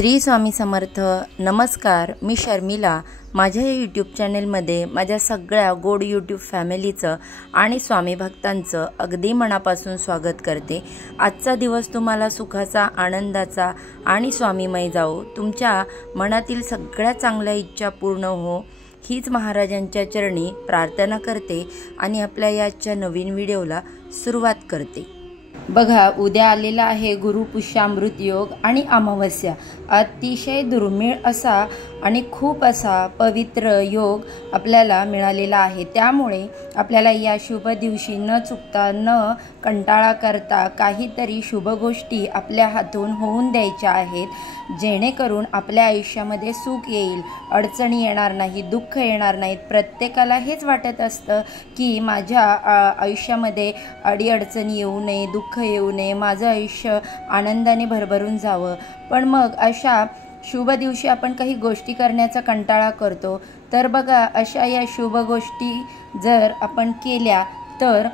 श्री स्वामी समर्थ। नमस्कार, मी शर्मिला। माझ्या यूट्यूब चॅनलमध्ये माझ्या सगळ्या गोड यूट्यूब फॅमिलीचं आणि स्वामी भक्तांचं अगदी मनापासून स्वागत करते। आजचा दिवस तुम्हाला सुखाचा, आनंदाचा आणि स्वामीमय जाओ। तुमच्या मनातील सगळ्या चांगल्या इच्छा पूर्ण हो, हीच महाराजांच्या चरणी प्रार्थना करते आणि आपल्या याच्या नवीन व्हिडिओला सुरुवात करते। बघा, उद्या आलेला आहे गुरुपुष्यामृत योग आणि अमावस्या। अतिशय दुर्मिळ असा आणि खूप असा पवित्र योग आपल्याला मिळालेला आहे। त्यामुळे आपल्याला या शुभ दिवशी न चुकता, न कंटाळा करता काहीतरी शुभ गोष्टी आपल्या हातून होऊन द्यायच्या आहेत, जेणेकरून आपल्या आयुष्यामध्ये सुख येईल, अडचणी येणार नाही, दुःख येणार नाहीत। प्रत्येकाला हेच वाटत असतं की माझ्या आयुष्यामध्ये अडीअडचणी येऊ नये, दुःख येऊ नये, माझं आयुष्य आनंदाने भरभरून जावं। पण मग अशा शुभ दिवशी आपण काही गोष्टी करण्याचा कंटाळा करतो। तर बघा, अशा या शुभ गोष्टी जर आपण केल्या तर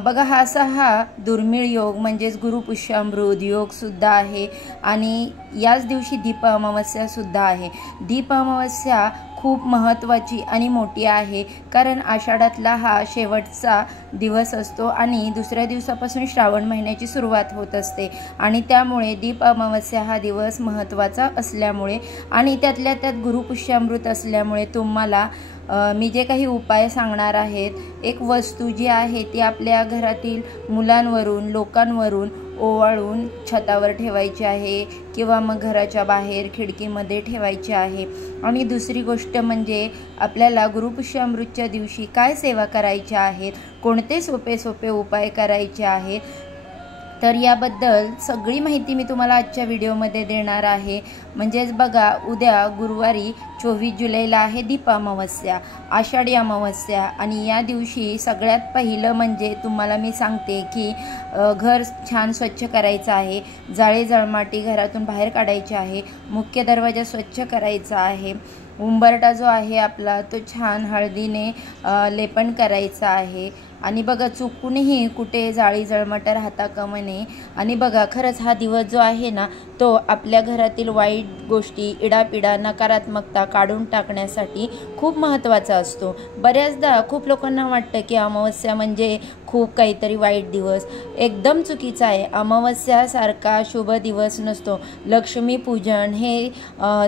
बघा, हा दुर्मिळ योग म्हणजेच गुरुपुष्यामृत योग सुद्धा आहे आणि याच दिवशी दीप अमावस्या सुद्धा आहे। दीप अमावस्या खूप महत्त्वाची आणि मोठी आहे, कारण आषाढातला हा शेवटचा दिवस असतो आणि दुसऱ्या दिवसापासून श्रावण महिन्याची सुरुवात होत असते आणि त्यामुळे दीप अमावस्या हा दिवस महत्त्वाचा असल्यामुळे आणि त्यातल्या त्यात गुरुपुष्यामृत असल्यामुळे तुम्हाला मी जे काही उपाय सांगणार आहेत, एक वस्तू जी आहे ती आपल्या घरातील मुलांवरून, लोकांवरून ओवाळून छतावर ठेवायची आहे किंवा मग घराच्या बाहेर खिडकीमध्ये ठेवायची आहे। आणि दुसरी गोष्ट म्हणजे आपल्याला गुरुपुष्यामृतच्या दिवशी काय सेवा करायच्या आहेत, कोणते सोपे उपाय करायचे आहेत, तर याबद्दल सगळी माहिती मी तुम्हाला आजच्या व्हिडिओमध्ये देणार आहे। म्हणजेच बघा, उद्या गुरुवारी 24 जुलैला आहे दीप अमावस्या, आषाढी अमावस्या आणि या दिवशी सगळ्यात पहिलं म्हणजे तुम्हाला मी सांगते की घर छान स्वच्छ करायचं आहे, जाळे जळमाटी घरातून बाहेर काढायचे आहे, मुख्य दरवाजा स्वच्छ करायचा आहे, उंबरठा जो आहे आपला तो छान हळदीने लेपन करायचा आहे आणि बघा, चुकूनही कुठे जाळी जळमट राहता कामा नये। आणि बघा, खरंच हा दिवस जो आहे ना, तो आपल्या घरातील वाईट गोष्टी, इडापिडा, नकारात्मकता काढून टाकण्यासाठी खूप महत्त्वाचा असतो। बऱ्याचदा खूप लोकांना वाटतं की अमावस्या म्हणजे खूप काहीतरी वाईट दिवस। एकदम चुकीचं आहे। अमावस्यासारखा शुभ दिवस नसतो। लक्ष्मीपूजन हे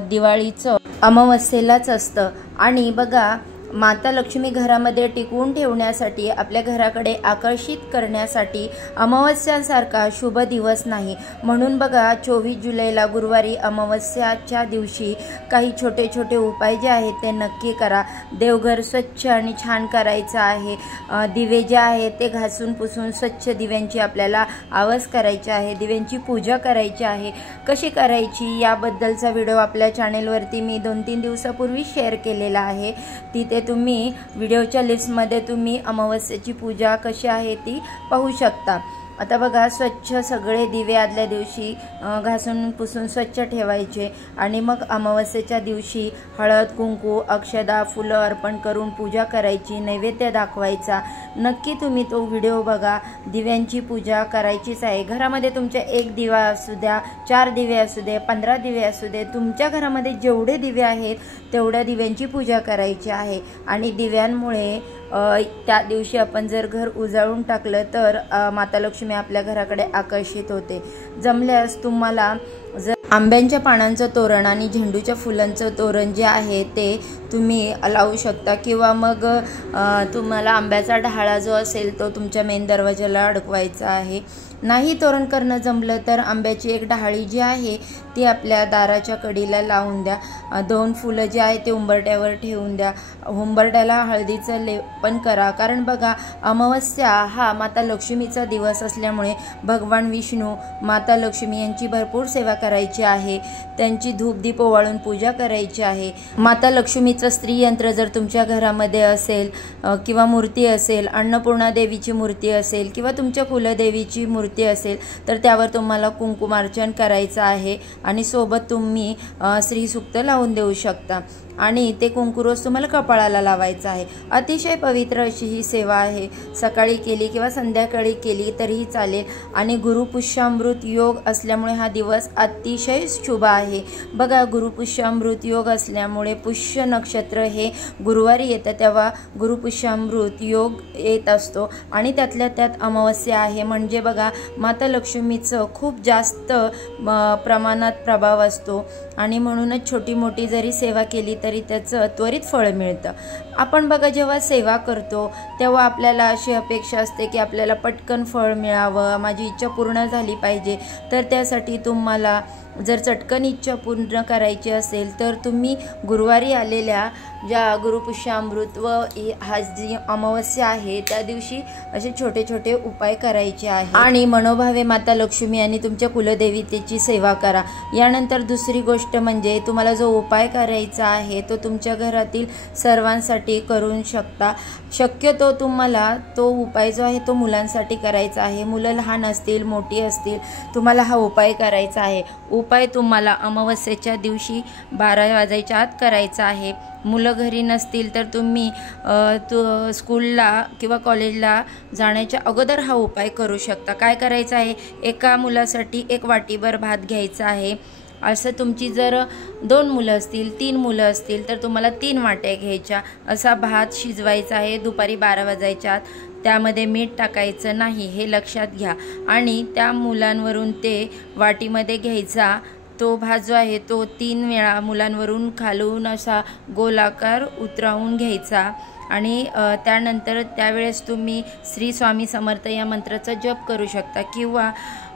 दिवाळीचं अमावस्येलाच असतं आणि बघा, माता लक्ष्मी घरामध्ये टिकवून ठेवण्यासाठी, आपल्या घराकडे आकर्षित करण्यासाठी अमावस्यासारखा शुभ दिवस नाही। म्हणून बघा, 24 जुलैला गुरुवारी अमावस्याच्या दिवशी काही छोटे उपाय जे आहेत ते नक्की करा। देवघर स्वच्छ आणि छान करायचं आहे। दिवे जे आहेत ते घासून पुसून स्वच्छ दिव्यांची आपल्याला आवाज करायची आहे, दिव्यांची पूजा करायची आहे। कशी करायची याबद्दलचा व्हिडिओ आपल्या चॅनेलवरती मी 2-3 दिवसापूर्वी शेअर केलेला आहे। तिथे तुम्ही व्हिडिओच्या लिस्टमध्ये तुम्ही अमावस्येची पूजा कशी आहे ती पाहू शकता। आता बघा, स्वच्छ सगळे दिवे आदल्या दिवशी घासून पुसून स्वच्छ ठेवायचे आणि मग अमावस्येच्या दिवशी हळद, कुंकू, अक्षदा, फुलं अर्पण करून पूजा करायची, नैवेद्य दाखवायचा। नक्की तुम्ही तो व्हिडिओ बघा। दिव्यांची पूजा करायचीच आहे। घरामध्ये तुमच्या 1 दिवा असू द्या, 4 दिवे असू दे, 15 दिवे असू दे, तुमच्या घरामध्ये जेवढे दिवे आहेत तेवढ्या दिव्यांची पूजा करायची आहे आणि दिव्यांमुळे त्या दिवशी आपण जर घर उजाळून टाकलं तर माता लक्ष्मी आपल्या घराकडे आकर्षित होते। जमल्यास तुम्हाला जर आंब्यांच्या पानांचं तोरण आणि झेंडूच्या फुलांचं तोरण जे आहे ते तुम्ही लावू शकता किंवा मग तुम्हाला आंब्याचा डहाळा जो असेल तो तुमच्या मेन दरवाजाला अडकवायचा आहे। नाही तोरण करणं जमलं तर आंब्याची एक डहाळी जी आहे ती आपल्या दाराच्या कडीला लावून द्या। 2 फुलं जे आहे ते उंबरट्यावर ठेवून द्या। उंबरट्याला हळदीचं लेपन करा, कारण बघा, अमावस्या हा माता लक्ष्मीचा दिवस असल्यामुळे भगवान विष्णू, माता लक्ष्मी यांची भरपूर सेवा करायची आहे। त्यांची धूपदीप ओवाळून पूजा करायची आहे। माता लक्ष्मीचं स्त्रीयंत्र जर तुमच्या घरामध्ये असेल किंवा मूर्ती असेल, अन्नपूर्णा देवीची मूर्ती असेल किंवा तुमच्या कुलदेवीची मूर्ती असेल तर त्यावर तुम्हाला कुंकुमार्चन करायचं आहे आणि सोबत तुम्ही श्रीसूक्त लावून देऊ शकता। आणि ते कुंकू रोज तुम्हाला कपाळाला लावायचं आहे। अतिशय पवित्र अशी ही सेवा आहे। सकाळी केली किंवा संध्याकाळी केली तरीही चालेल आणि गुरुपुष्यामृत योग असल्यामुळे हा दिवस अतिशय शुभ आहे। बघा, गुरुपुष्यामृत योग असल्यामुळे पुष्य नक्षत्र हे गुरुवारी येतं, तेव्हा गुरुपुष्यामृत योग येत असतो आणि त्यातल्या त्यात अमावस्या आहे, म्हणजे बघा माता लक्ष्मीचं खूप जास्त प्रमाणात प्रभाव असतो आणि म्हणूनच छोटी मोठी जरी सेवा केली तरी त्याचं त्वरित फळ मिळतं। आपण बघा जेव्हा सेवा करतो तेव्हा आपल्याला अशी अपेक्षा असते की आपल्याला पटकन फळ मिळावं, माझी इच्छा पूर्ण झाली पाहिजे। तर त्यासाठी तुम्हाला जर चटकन इच्छा पूर्ण करायची असेल तर तुम्ही गुरुवारी आलेल्या ज्या गुरुपुष्यामृत व हा जी अमावस्या आहे त्या दिवशी असे छोटे छोटे उपाय करायचे आहे आणि मनोभावे माता लक्ष्मी आणि तुमच्या कुलदेवतेची सेवा करा। यानंतर दुसरी गोष्ट म्हणजे तुम्हाला जो उपाय करायचा आहे तो तुमच्या घरातील सर्वांसाठी करू शकता। शक्यतो तुम्हाला तो उपाय जो आहे तो मुलांसाठी करायचा आहे। मुलं लहान असतील मोठी असतील तुम्हाला हा उपाय करायचा आहे। उपाय तुम्हाला अमावस्येच्या दिवशी 12 वाजायच्या आत करायचा आहे। मुलं घरी नसतील तर तुम्ही स्कूलला किंवा कॉलेजला जाण्याच्या अगोदर हा उपाय करू शकता। काय करायचं आहे, एका मुलासाठी 1 वाटीभर भात घ्यायचा आहे। असं तुमची जर 2 मुलं असतील 3 मुलं असतील तर तुम्हाला 3 वाट्या घ्यायच्या। असा भात शिजवायचा आहे दुपारी 12 वाजायच्या आत। त्यामध्ये मीठ टाकायचं नाही हे लक्षात घ्या आणि त्या मुलांवरून ते वाटीमध्ये घ्यायचा तो भात जो आहे तो 3 वेळा मुलांवरून खालून असा गोलाकार उतरवून घ्यायचा आणि त्यानंतर त्यावेळेस तुम्ही श्री स्वामी समर्थ या मंत्राचा जप करू शकता किंवा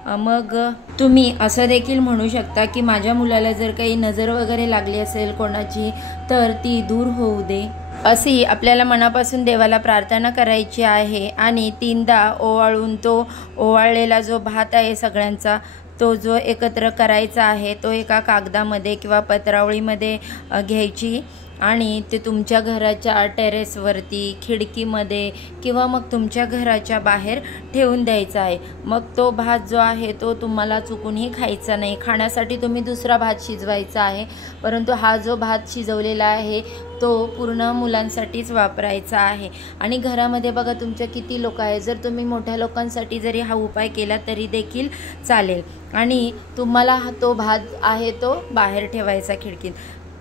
मग तुम्ही असं देखील म्हणू शकता की माझ्या मुलाला जर काही नजर वगैरे लागली असेल कोणाची तर ती दूर होऊ दे, अशी आपल्याला मनापासून देवाला प्रार्थना करायची आहे। आणि 3दा ओवाळून तो ओवाळलेला जो भात आहे सगळ्यांचा तो जो एकत्र करायचा आहे तो एका कागदामध्ये किंवा पत्रावळीमध्ये घ्यायची आणि ते तुमच्या घराच्या टेरेसवरती खिडकीमध्ये किंवा मग तुमच्या घराच्या बाहेर ठेवून द्यायचा आहे। मग तो भात जो आहे तो तुम्हाला चुकूनही खायचा नाही। खाण्यासाठी तुम्ही दुसरा भात शिजवायचा आहे, परंतु हा जो भात शिजवलेला आहे तो पूर्ण मुलांसाठीच वापरायचा आहे। आणि घरामध्ये बघा तुमच्या किती लोक आहेत, जर तुम्ही मोठ्या लोकांसाठी जरी हा उपाय केला तरी देखील चालेल आणि तुम्हाला तो भात आहे तो बाहेर ठेवायचा खिडकीत।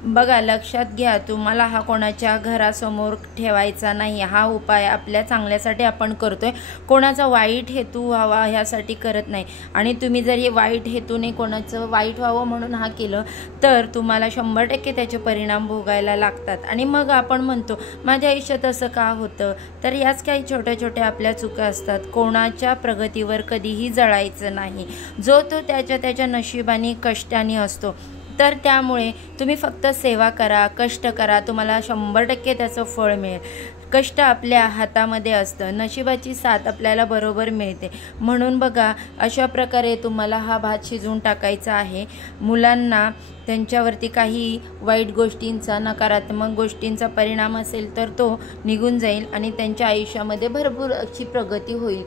बघा लक्षात घ्या, तुम्हाला हा कोणाच्या घरासमोर ठेवायचा नाही। हा उपाय आपल्या चांगल्यासाठी आपण करतोय, कोणाचा वाईट हेतू व्हावा ह्यासाठी करत नाही। आणि तुम्ही जर हे वाईट हेतूने कोणाचं वाईट व्हावं म्हणून हा केलं तर तुम्हाला 100% त्याचे परिणाम भोगायला लागतात। आणि मग आपण म्हणतो माझ्या आयुष्यात असं का होतं, तर याच काही छोट्या छोट्या आपल्या चुका असतात। कोणाच्या प्रगतीवर कधीही जळायचं नाही, जो तो त्याच्या नशिबाने कष्टाने असतो। तर त्यामुळे तुम्ही फक्त सेवा करा, कष्ट करा, तुम्हाला 100% त्याचं फळ मिळेल। कष्ट आपल्या हातामध्ये असतं, नशिबाची साथ आपल्याला बरोबर मिळते। म्हणून बघा अशा प्रकारे तुम्हाला हा भात शिजवून टाकायचा आहे। मुलांना त्यांच्यावरती काही वाईट गोष्टींचा नकारात्मक गोष्टींचा परिणाम असेल तर तो निघून जाईल आणि त्यांच्या आयुष्यामध्ये भरपूर अशी प्रगती होईल।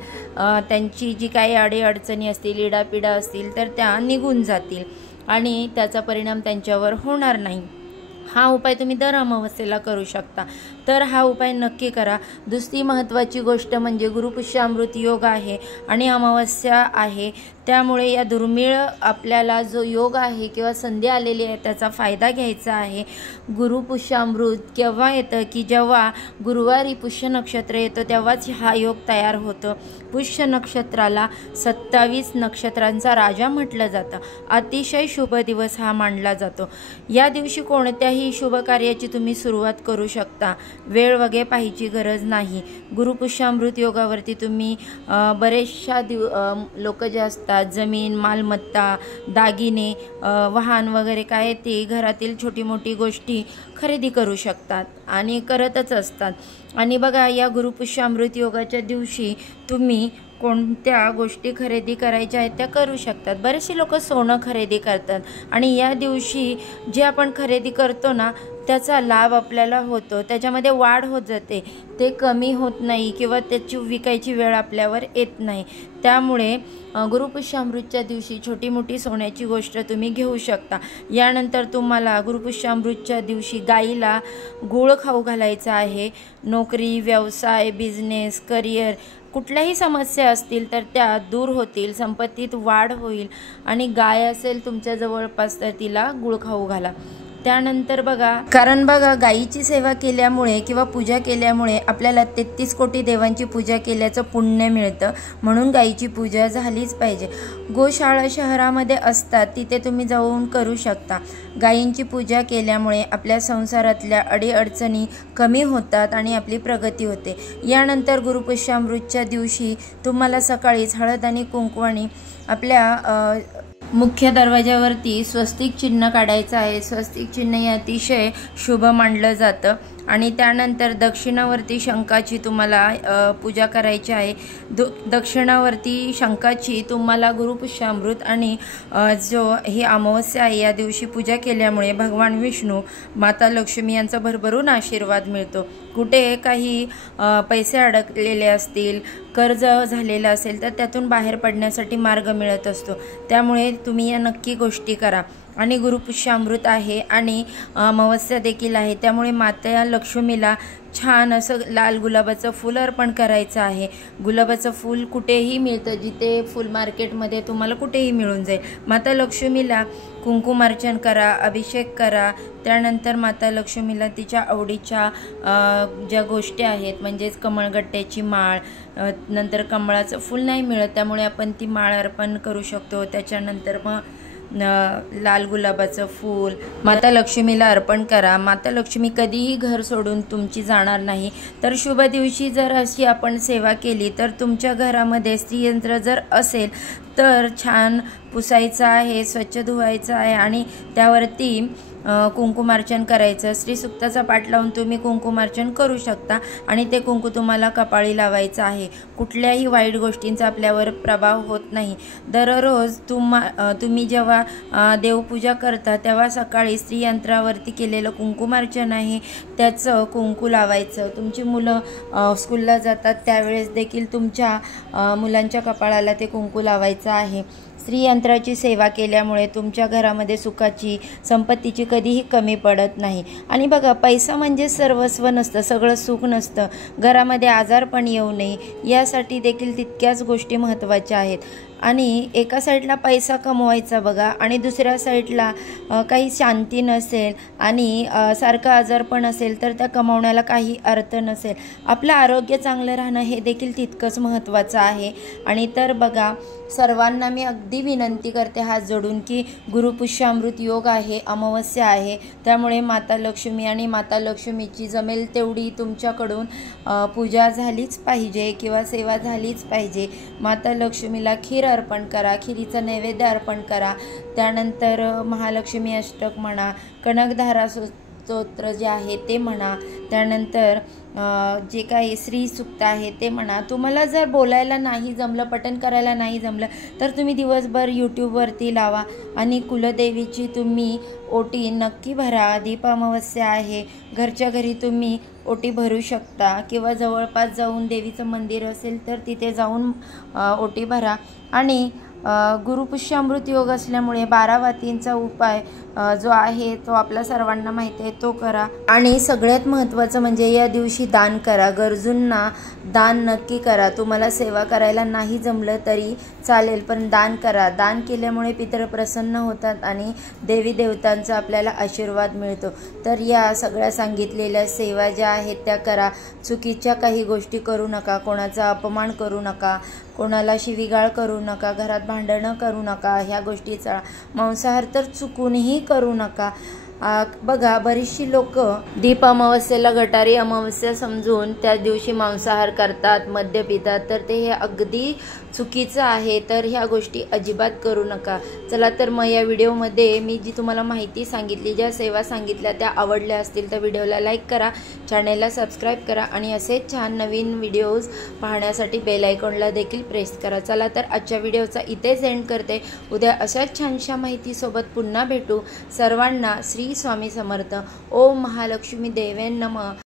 त्यांची जी काही अडीअडचणी असतील इडापिडा असतील तर त्या निघून जातील आणि त्याचा परिणाम त्यांच्यावर होणार नाही। हा उपाय तुम्ही दर अमावस्येला करू शकता, तर हा उपाय नक्की करा। दुसरी महत्त्वाची गोष्ट म्हणजे गुरुपुष्यामृत योग आहे आणि अमावस्या आहे, त्यामुळे या दुर्मिळ आपल्याला जो योग आहे किंवा संधी आलेली आहे त्याचा फायदा घ्यायचा आहे। गुरुपुष्यामृत केव्हा येतं की जेव्हा गुरुवारी पुष्य नक्षत्र येतं तेव्हाच हा योग तयार होतो। पुष्य नक्षत्राला 27 नक्षत्रांचा राजा म्हटलं जातं। अतिशय शुभ दिवस हा मानला जातो। या दिवशी कोणत्याही शुभ कार्याची तुम्ही सुरुवात करू शकता, वेळ वगैरे पाहायची गरज नाही। गुरुपुष्यामृत योगावरती तुम्ही बरेचशा लोक जे असतात जमीन मालमत्ता दागिने वाहन वगैरे काय ते घरातील छोटी मोठी गोष्टी खरेदी करू शकतात आणि करतच असतात। आणि बघा या गुरुपुष्यामृत योगाच्या दिवशी तुम्ही कोणत्या गोष्टी खरेदी करायच्या आहेत त्या करू शकतात। बरेचसे लोक सोनं खरेदी करतात आणि या दिवशी जे आपण खरेदी करतो ना त्याचा लाभ आपल्याला होतो, त्याच्यामध्ये वाढ होत जाते, ते कमी होत नाही किंवा त्याची विकायची वेळ आपल्यावर येत नाही। त्यामुळे गुरुपुष्यामृतच्या दिवशी छोटी मोठी सोन्याची गोष्ट तुम्ही घेऊ शकता। यानंतर तुम्हाला गुरुपुष्यामृतच्या दिवशी गाईला गूळ खाऊ घालायचा आहे। नोकरी, व्यवसाय, बिझनेस, करिअर कुठल्याही समस्या असतील तर त्या दूर होतील, संपत्तीत वाढ होईल आणि गाय असेल तुमच्या जवळपास तर तिला गूळ खाऊ घाला। त्यानंतर बघा, कारण बघा गाईची सेवा केल्यामुळे किंवा पूजा केल्यामुळे आपल्याला 33 कोटी देवांची पूजा केल्याचं पुण्य मिळतं, म्हणून गाईची पूजा झालीच पाहिजे। गोशाळा शहरामध्ये असतात, तिथे तुम्ही जाऊन करू शकता। गायींची पूजा केल्यामुळे आपल्या संसारातल्या अडीअडचणी कमी होतात आणि आपली प्रगती होते। यानंतर गुरुपुष्यामृतच्या दिवशी तुम्हाला सकाळीच हळद आणि कुंकवानी आपल्या मुख्य दरवाजावरती स्वस्तिक चिन्ह काढायचं आहे। स्वस्तिक चिन्ह हे अतिशय शुभ मानलं जातं आणि त्यानंतर दक्षिणावर्ती शंखाची तुम्हाला पूजा करायची आहे। दक्षिणावर्ती शंखाची तुम्हाला गुरुपुष्यामृत आणि जो ही अमावस्या आहे या दिवशी पूजा केल्यामुळे भगवान विष्णू, माता लक्ष्मी यांचा भरभरून आशीर्वाद मिळतो। कुठे काही पैसे अडकलेले असतील, कर्ज झालेलं असेल तर त्यातून बाहेर पडण्यासाठी मार्ग मिळत असतो। त्यामुळे तुम्ही या नक्की गोष्टी करा। आणि गुरुपुष्यामृत आहे आणि अमावस्या देखील आहे, त्यामुळे माता लक्ष्मीला छान असं लाल गुलाबाचं फूल अर्पण करायचं आहे। गुलाबाचं फूल कुठेही मिळतं, जिथे फूल मार्केटमध्ये तुम्हाला कुठेही मिळून जाईल। माता लक्ष्मीला कुंकुमार्चन करा, अभिषेक करा। त्यानंतर माता लक्ष्मीला तिच्या आवडीच्या ज्या गोष्टी आहेत, म्हणजेच कमळगट्ट्याची माळ, नंतर कमळाचं फूल नाही मिळत त्यामुळे आपण ती माळ अर्पण करू शकतो। त्याच्यानंतर मग लाल गुलाबाचं फूल माता लक्ष्मीला अर्पण करा। माता लक्ष्मी कधीही घर सोडून तुमची जाणार नाही। तर शुभ दिवशी जर अशी आपण सेवा केली तर तुमच्या घरामध्ये स्त्रीयंत्र जर असेल तर छान पुसायचं आहे, स्वच्छ धुवायचं आहे आणि त्यावरती कुंकुमार्चन करायचं। श्री सुक्ताचा पाठ लावून तुम्ही कुंकुमार्चन करू शकता आणि ते कुंकू तुम्हाला कपाळी लावायचं आहे। कुठल्याही वाईट गोष्टींचा आपल्यावर प्रभाव होत नाही। दररोज तुम्ही जेव्हा देवपूजा करता तेव्हा सकाळी स्त्रीयंत्रावरती केलेलं कुंकुमार्चन आहे त्याचं कुंकू लावायचं। तुमची मुलं स्कूलला जातात त्यावेळेस देखील तुमच्या मुलांच्या कपाळाला ते कुंकू लावायचं आहे। स्त्रीयंत्राची सेवा केल्यामुळे तुमच्या घरामध्ये सुखाची, संपत्तीची कधीही कमी पडत नाही। आणि बघा, पैसा म्हणजे सर्वस्व नसतं, सगळं सुख नसतं। घरामध्ये आजारपण येऊ नये यासाठी देखील तितक्याच गोष्टी महत्त्वाच्या आहेत। आणि एका साईडला पैसा कमवायचा बघा आणि दुसऱ्या साईडला काही शांती नसेल आणि सारखं आजारपण असेल तर त्या कमवण्याला काही अर्थ नसेल। आपलं आरोग्य चांगलं राहणं हे देखील तितकंच महत्त्वाचं आहे। आणि तर बघा, सर्वांना मी अगदी विनंती करते हात जोडून की गुरुपुष्यामृत योग आहे, अमावस्या आहे, त्यामुळे माता लक्ष्मी आणि माता लक्ष्मीची जमेल तेवढी तुमच्याकडून पूजा झालीच पाहिजे किंवा सेवा झालीच पाहिजे। माता लक्ष्मीला खीर अर्पण करा, खिरीचं नैवेद्य अर्पण करा। त्यानंतर महालक्ष्मी अष्टक म्हणा, कनकधारा स्तोत्र जे आहे ते म्हणा, त्यानंतर जे काही श्री सुक्त आहे ते म्हणा। तुम्हाला जर बोलायला नाही जमलं, पठण करायला नाही जमलं तर तुम्ही दिवसभर यूट्यूबवरती लावा आणि कुलदेवीची तुम्ही ओटी नक्की भरा। दीप अमावस्या आहे, घरच्या घरी तुम्ही ओटी भरू शकता किंवा जवळपास जाऊन देवीचं मंदिर असेल तर तिथे जाऊन ओटी भरा। आणि गुरुपुष्यामृत योग असल्यामुळे 12 वातींचा उपाय जो आहे तो आपल्या सर्वांना माहिती आहे तो करा। आणि सगळ्यात महत्त्वाचं म्हणजे या दिवशी दान करा, गरजूंना दान नक्की करा। तुम्हाला सेवा करायला नाही जमलं तरी चालेल पण दान करा। दान केल्यामुळे पितर प्रसन्न होतात आणि देवी देवतांचा आपल्याला आशीर्वाद मिळतो। तर या सगळ्या सांगितलेल्या सेवा ज्या आहेत त्या करा। चुकीच्या काही गोष्टी करू नका, कोणाचा अपमान करू नका, कोणाला शिवीगाळ करू नका, घरात भांडणं करू नका, ह्या गोष्टीचा मांसाहार तर चुकूनही करू नका। बघा, बरीचशी लोक दीप अमावस्येला गटारी अमावस्या समजून त्या दिवशी मांसाहार करतात, मद्य पितात, तर ते हे अगदी चुकीचं आहे। तर ह्या गोष्टी अजिबात करू नका। चला तर मग या व्हिडिओमध्ये मी जी तुम्हाला माहिती सांगितली, ज्या सेवा सांगितल्या त्या आवडल्या असतील तर व्हिडिओला लाईक करा, चॅनेलला सबस्क्राईब करा आणि असेच छान नवीन व्हिडिओज पाहण्यासाठी बेल आयकॉनला देखील प्रेस करा। चला तर आजच्या व्हिडिओचा इथेच एंड करते। उद्या अशाच छानशा माहितीसोबत पुन्हा भेटू। सर्वांना श्री श्री स्वामी समर्थ. ओम महालक्ष्मी देवेन नमः.